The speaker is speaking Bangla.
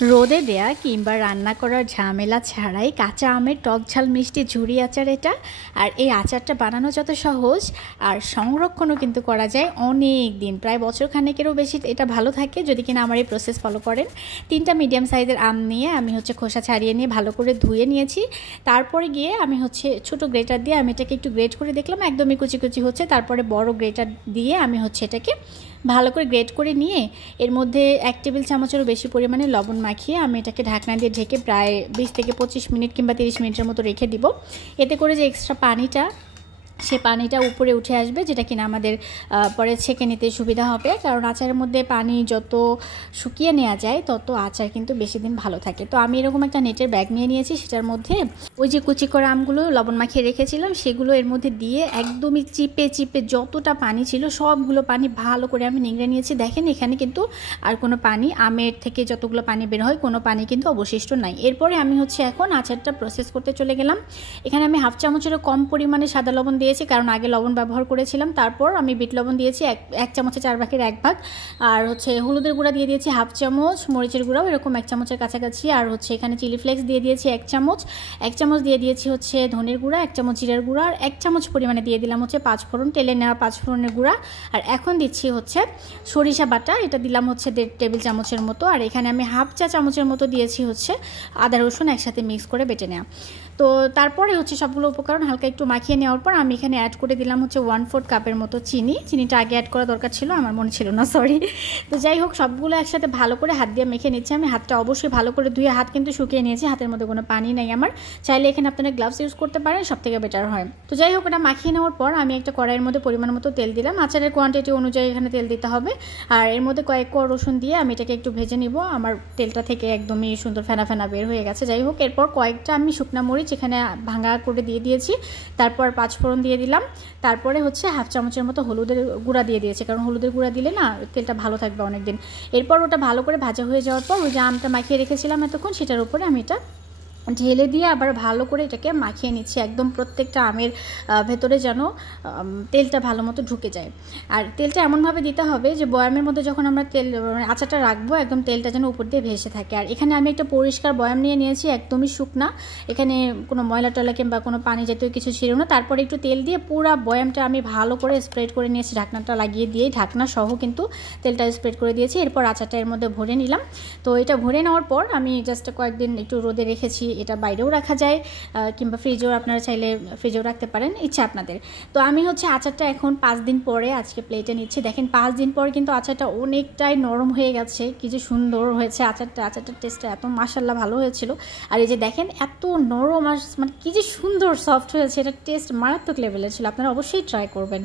রোদে দেয়া কিংবা রান্না করার ঝামেলা ছাড়াই কাঁচা আমের টক ঝাল মিষ্টি ঝুরি আচার এটা। আর এই আচারটা বানানো যত সহজ আর সংরক্ষণও কিন্তু করা যায় অনেক দিন, প্রায় বছর খানেকেরও বেশি এটা ভালো থাকে যদি কিনা আমার এই প্রসেস ফলো করেন। 3টা মিডিয়াম সাইজের আম নিয়ে আমি খোসা ছাড়িয়ে নিয়ে ভালো করে ধুয়ে নিয়েছি। তারপরে গিয়ে আমি ছোট গ্রেটার দিয়ে আমি এটাকে একটু গ্রেট করে দেখলাম একদমই কুচি কুচি হচ্ছে। তারপরে বড় গ্রেটার দিয়ে আমি এটাকে ভালো করে গ্রেট করে নিয়ে এর মধ্যে 1 টেবিল চামচেরও বেশি পরিমাণে লবণ মাখিয়ে আমি এটাকে ঢাকনা দিয়ে ঢেকে প্রায় 20 থেকে 25 মিনিট কিংবা 30 মিনিটের মতো রেখে দিব। এতে করে যে এক্সট্রা পানিটা সে পানিটা উপরে উঠে আসবে, যেটা কিনা আমাদের পরে ছেঁকে নিতে সুবিধা হবে। কারণ আচারের মধ্যে পানি যত শুকিয়ে নেওয়া যায় তত আচার কিন্তু বেশি দিন ভালো থাকে। তো আমি এরকম একটা নেটের ব্যাগ নিয়ে নিয়েছি, সেটার মধ্যে ওই যে কুচি করা আমগুলো লবণ মাখিয়ে রেখেছিলাম সেগুলো এর মধ্যে দিয়ে একদমই চিপে চিপে যতটা পানি ছিল সবগুলো পানি ভালো করে আমি নিংড়ে নিয়েছি। দেখেন এখানে কিন্তু আর কোনো পানি, আমের থেকে যতগুলো পানি বের হয় কোনো পানি কিন্তু অবশিষ্ট নাই। এরপরে আমি এখন আচারটা প্রসেস করতে চলে গেলাম। এখানে আমি 1/2 চামচেরও কম পরিমাণে সাদা লবণ দিয়েছি, কারণ আগে লবণ ব্যবহার করেছিলাম। তারপর আমি বিট লবণ দিয়েছি 1 চামচে 4/1 ভাগ, আর হলুদের গুঁড়া দিয়ে দিয়েছি 1/2 চামচ, মরিচের গুঁড়াও এরকম 1 চামচের কাছাকাছি, আর এখানে চিলি ফ্লেক্স দিয়ে দিয়েছি 1 চামচ, 1 চামচ দিয়ে দিয়েছি ধনের গুঁড়া, 1 চামচ জিরার গুঁড়া, আর 1 চামচ পরিমাণে দিয়ে দিলাম 5 ফোড়ন, তেলে নেওয়া 5 ফোড়নের গুঁড়া। আর এখন দিচ্ছি সরিষা বাটা, এটা দিলাম 1.5 টেবিল চামচের মতো। আর এখানে আমি 1/2 চা চামচের মতো দিয়েছি আদা রসুন একসাথে মিক্স করে বেটে নেওয়া। তো তারপরে সবগুলো উপকরণ হালকা একটু মাখিয়ে নেওয়ার পর আমি এখানে অ্যাড করে দিলাম 1/4 কাপের মতো চিনিটা আগে অ্যাড করা দরকার ছিল, আমার মনে ছিল না, সরি। তো যাই হোক, সবগুলো একসাথে ভালো করে হাত দিয়ে মেখে নিচ্ছি। আমি হাতটা অবশ্যই ভালো করে ধুয়ে হাত কিন্তু শুকিয়ে নিয়েছি, হাতের মধ্যে কোনো পানি নেই আমার। চাইলে এখানে আপনারা গ্লাভস ইউজ করতে পারেন, সব থেকে বেটার হয়। তো যাই হোক, এটা মাখিয়ে নেওয়ার পর আমি একটা কড়াইয়ের মধ্যে পরিমাণ মতো তেল দিলাম। আচারের কোয়ান্টিটি অনুযায়ী এখানে তেল দিতে হবে। আর এর মধ্যে কয়েক কোয়া রসুন দিয়ে আমি এটাকে একটু ভেজে নিব। আমার তেলটা থেকে একদমই সুন্দর ফেনা ফেনা বের হয়ে গেছে। যাই হোক, এরপর কয়েকটা আমি শুকনা মরিচ এখানে ভাঙা করে দিয়ে দিয়েছি। তারপর 5 ফোড়ন দিয়ে দিলাম। তারপরে 1/2 চামচের মতো হলুদের গুঁড়া দিয়ে দিয়েছি, কারণ হলুদের গুঁড়া দিলে না তেলটা ভালো থাকবে অনেকদিন। এরপর ওটা ভালো করে ভাজা হয়ে যাওয়ার পর ওই যে আমটা মাখিয়ে রেখেছিলাম এতক্ষণ, সেটার উপরে আমি এটা ঢেলে দিয়ে আবার ভালো করে এটাকে মাখিয়ে নিচ্ছি, একদম প্রত্যেকটা আমের ভেতরে যেন তেলটা ভালো মতো ঢুকে যায়। আর তেলটা এমনভাবে দিতে হবে যে বয়ামের মধ্যে যখন আমরা আচারটা রাখবো একদম তেলটা যেন উপর দিয়ে ভেসে থাকে। আর এখানে আমি একটা পরিষ্কার বয়াম নিয়ে নিয়েছি, একদমই শুকনা, এখানে কোনো ময়লা টয়লা কিংবা কোনো পানি জাতীয় কিছু ছিল না। তারপরে একটু তেল দিয়ে পুরো বয়ামটা আমি ভালো করে স্প্রেড করে নিয়েছি, ঢাকনাটা লাগিয়ে দিয়ে ঢাকনা সহ কিন্তু তেলটা স্প্রেড করে দিয়েছি। এরপর আচারটা এর মধ্যে ভরে নিলাম। তো এটা ভরে নেওয়ার পর আমি জাস্ট কয়েকদিন একটু রোদে রেখেছি, এটা বাইরেও রাখা যায় কিংবা ফ্রিজেও, আপনারা চাইলে ফ্রিজেও রাখতে পারেন, ইচ্ছা আপনাদের। তো আমি আচারটা এখন 5 দিন পরে আজকে প্লেটে নিচ্ছি। দেখেন 5 দিন পর কিন্তু আচারটা অনেকটাই নরম হয়ে গেছে, কি যে সুন্দর হয়েছে আচারটার টেস্টটা এত মাশাআল্লাহ ভালো হয়েছিল। আর এই যে দেখেন এত নরম আর মানে কি যে সুন্দর সফট হয়েছে, এটা টেস্ট মারাত্মক লেভেলের ছিল। আপনারা অবশ্যই ট্রাই করবেন।